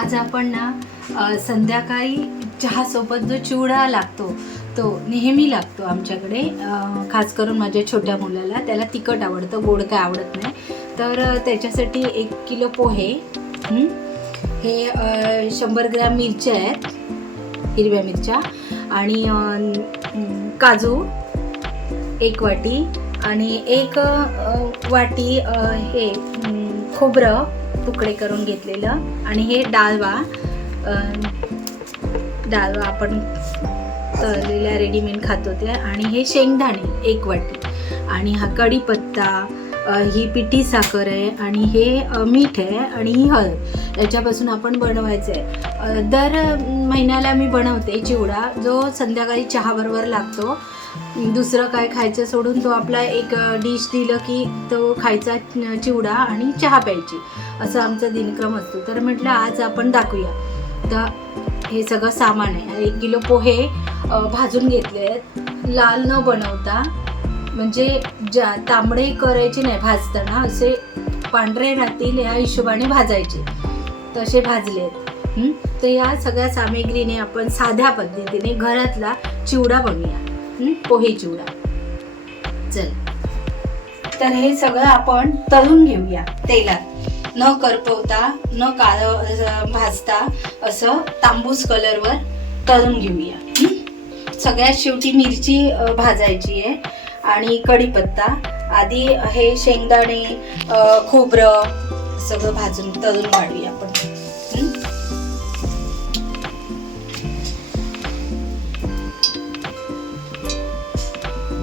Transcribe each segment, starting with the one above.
आज आपण ना संध्याकाळी चहासोबत जो चिवडा लागतो तो नेहमी लागतो आमच्याकडे, खास करून माझ्या छोट्या मुलाला. त्याला तिखट आवडतं, गोड काय आवडत नाही. तर त्याच्यासाठी 1 किलो पोहे, हे 100 ग्रॅम मिरच्या आहेत, हिरव्या मिरच्या, आणि काजू 1 वाटी, आणि 1 वाटी हे खोबरं तुकडे करून घेतलेलं, आणि हे डाळवा आपण तळलेल्या रेडीमेड खातो ते, आणि हे शेंगदाणे 1 वाटी, आणि हा कढीपत्ता, ही पिठी साखर आहे, आणि हे मीठ आहे, आणि ही हळद. याच्यापासून आपण बनवायचं आहे. दर महिन्याला मी बनवते चिवडा, जो संध्याकाळी चहाबरोबर लागतो. दुसरं काय खायचं सोडून तो आपला एक डिश दिलं की तो खायचा चिवडा आणि चहा प्यायची, असं आमचा दिनक्रम असतो. तर म्हटलं आज आपण दाखवूया. तर हे सगळं सामान आहे. 1 किलो पोहे भाजून घेतले आहेत, लाल न बनवता, म्हणजे तांबडे करायचे नाही भाजताना, असे पांढरे राहतील या हिशोबाने भाजायचे, तसे भाजले आहेत. तर या सगळ्या सामग्रीने आपण साध्या पद्धतीने घरातला चिवडा बनवूया, पोहे चिवडा. चल, तर हे सगळं आपण तळून घेऊया तेलात, न करपवता, न काळं भाजता, असं तांबूस कलरवर तळून घेऊया. सगळ्यात शेवटी मिरची भाजायची आहे, आणि कढीपत्ता. आधी हे शेंगदाणे, खोबरं सगळं भाजून तळून काढूया आपण.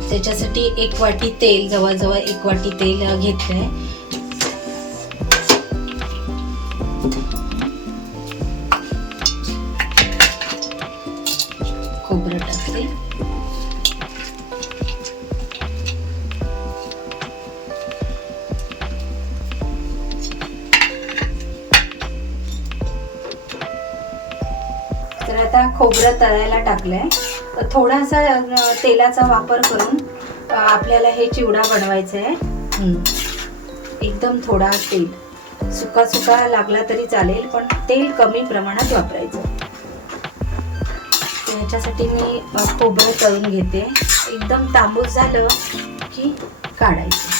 त्याच्यासाठी 1 वाटी तेल, जवळजवळ 1 वाटी तेल घेतलंय. खोबरं टाकते, तर आता खोबरं तळायला टाकलंय. थोडासा तेलाचा वापर करून आपल्याला हे चिवडा बनवायचा आहे. एकदम थोडा तेल, सुका सुका लागला तरी चालेल, पण तेल कमी प्रमाणात वापरायचं. याच्यासाठी मी खोबरं तळून घेते. एकदम तांबूस झालं की काढायचं.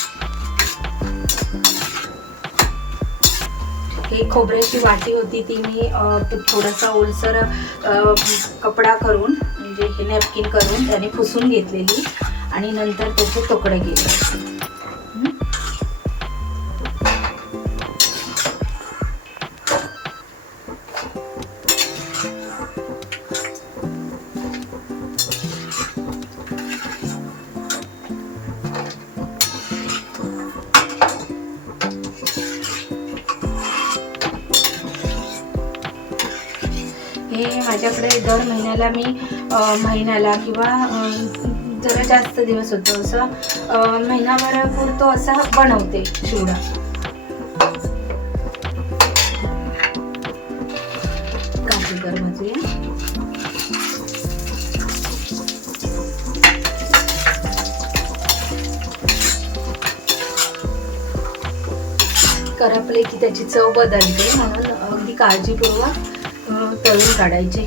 ही खोबऱ्याची वाटी होती, ती मी थोडासा ओलसर कपडा करून, म्हणजे हे नॅपकिन करून त्याने पुसून घेतलेली, आणि नंतर त्याचे तुकडे केले. हे माझ्याकडे दर महिन्याला मी महिन्याला किंवा जरा जास्त दिवस होतो असं महिनाभर पुरतो असा बनवते चिवडा. काजूगर भाजूया. करपले की त्याची चव बदलते, म्हणून अगदी काळजीपूर्वक तळून काढायचे.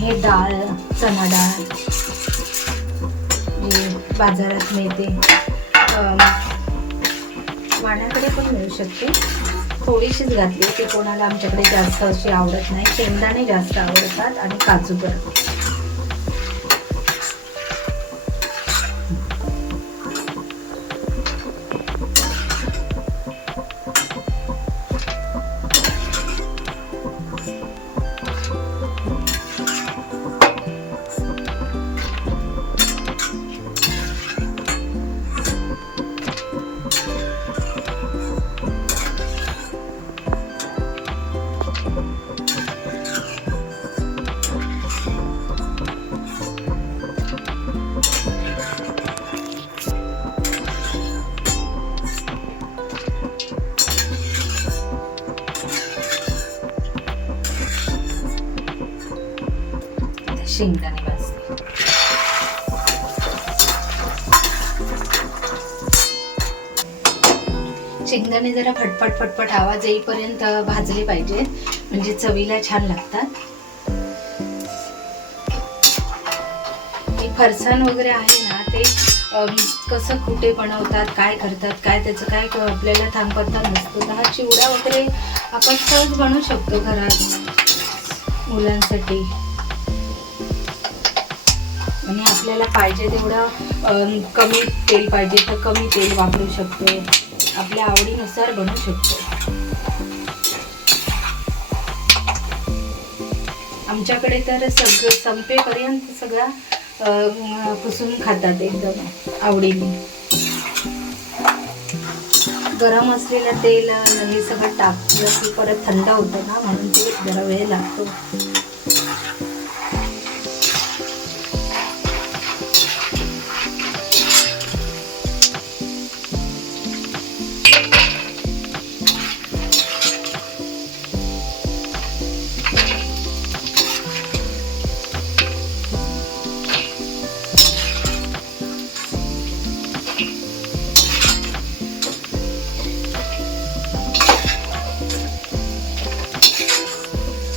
हे डाळ, चणा डाळ जे बाजारात मिळते, वाण्याकडे पण मिळू शकते, थोडीशीच घातली. ती कोणाला आमच्याकडे जास्त अशी आवडत नाही. शेंगदाणे जास्त आवडतात, आणि काजूगर. शेंगदाणे भाजते. शेंगदाणे जरा फटफट फटफट आवाज येईपर्यंत भाजले पाहिजे, म्हणजे चवीला छान लागतात. फरसाण वगैरे आहे ना, ते कसं कुठे बनवतात, काय करतात, काय त्याचं काय आपल्याला थांबपत्ता नसतो. तर हा चिवडा वगैरे आपण सहज बनवू शकतो घरात मुलांसाठी. आणि आपल्याला पाहिजे तेवढं कमी तेल पाहिजे तर कमी तेल वापरू शकतो, आपल्या आवडीनुसार बनवू शकतो. आमच्याकडे तर संपेपर्यंत सगळा पुसून खातात एकदम आवडीने. गरम असलेलं तेल हे सगळं टाकलं की परत थंड होतं ना, म्हणून ते जरा वेळ लागतो.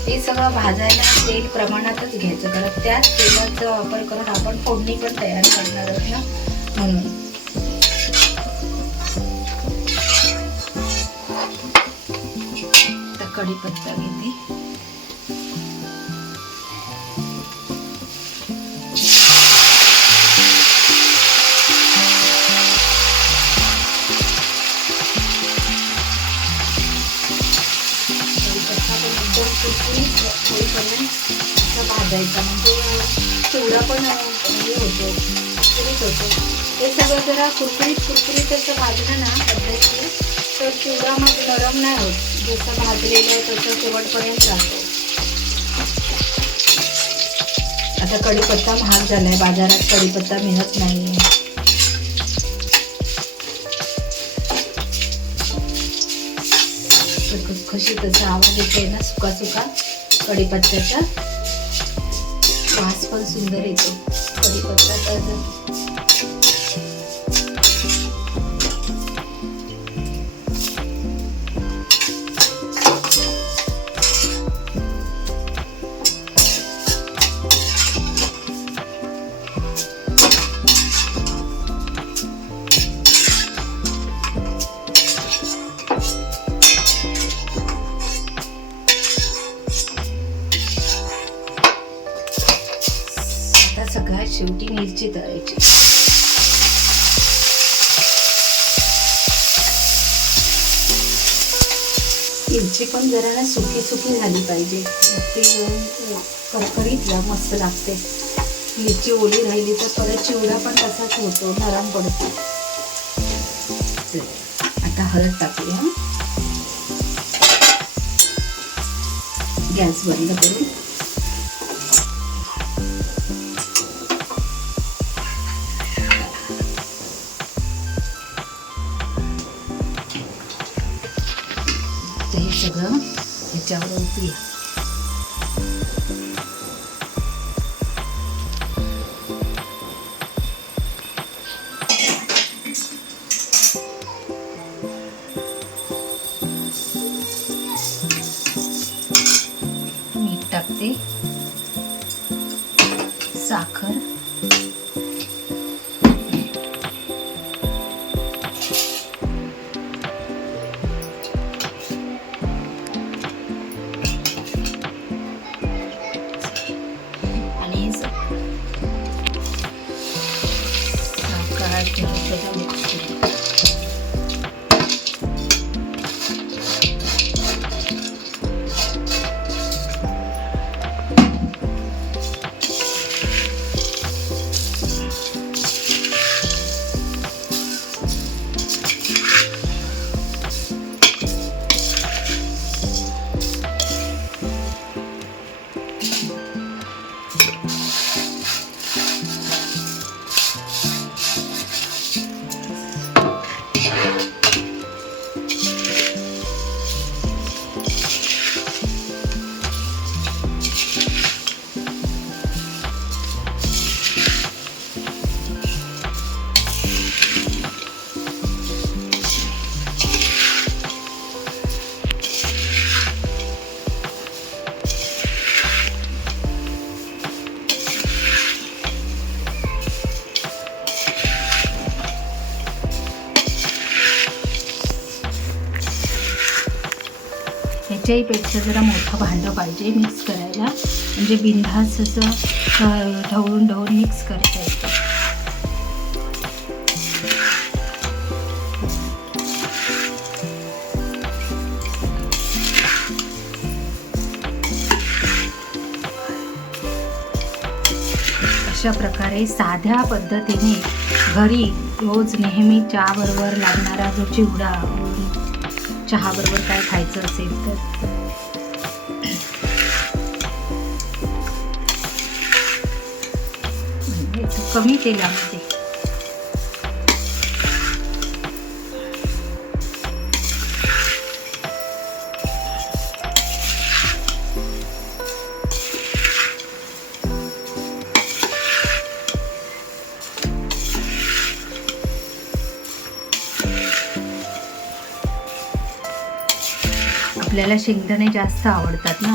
हे सगळं भाजायला तेल प्रमाणातच घ्यायचं, कारण त्याच तेलाचा वापर करून आपण फोडणी पण तयार करणार आहोत ना, म्हणून. आता कढीपत्ता घेते. भाजायचा म्हणजे चिवडा पण हे होतो, कुरकुरीत होतो. हे सगळं जरा कुरकुरीत असं भाजलं ना पद्धतशीर, तर चिवडा मग नरम नाही होत. जसं भाजलेलं आहे तसं शेवटपर्यंत राहतो. आता कढीपत्ता महाग झालाय, बाजारात कढीपत्ता मिळत नाहीये. खुसखुशीत तसा आवाज येतोय ना, सुका सुका कढीपत्त्याचा वास पण सुंदर येतो. कढीपत्ता सगळ्यात शेवटी मिरची तळायची. मिरची पण जरा ना सुकी झाली पाहिजे, ती करकरीत मस्त लागते. मिरची ओली राहिली तर परत चिवडा पण तसाच होतो, नरम पडतो. आता हळद टाकूया. गॅस बंद करू. हे सगळं ह्याच्यावर ओतूया. मीठ टाकते, साखर, ह्याच्याही पेक्षा जरा मोठं भांडं पाहिजे मिक्स करायला, म्हणजे बिनधास्त असं ढवळून ढवळून मिक्स करता येतं. अशा प्रकारे साध्या पद्धतीने घरी रोज नेहमी चहाबरोबर लागणारा जो चिवडा, चहाबरोबर काय खायचं असेल तर कमी तेलामध्ये आपल्याला शेंगदाणे जास्त आवडतात ना,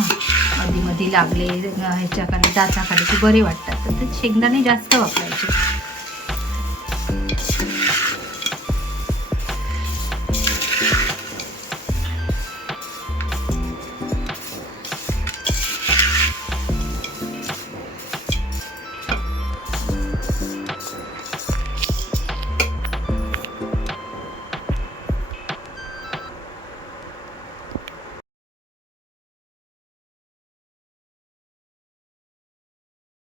मध्ये मध्ये लागले ह्याच्याखाली दाताखाली की बरे वाटतात, तर ते शेंगदाणे जास्त वापरायचे.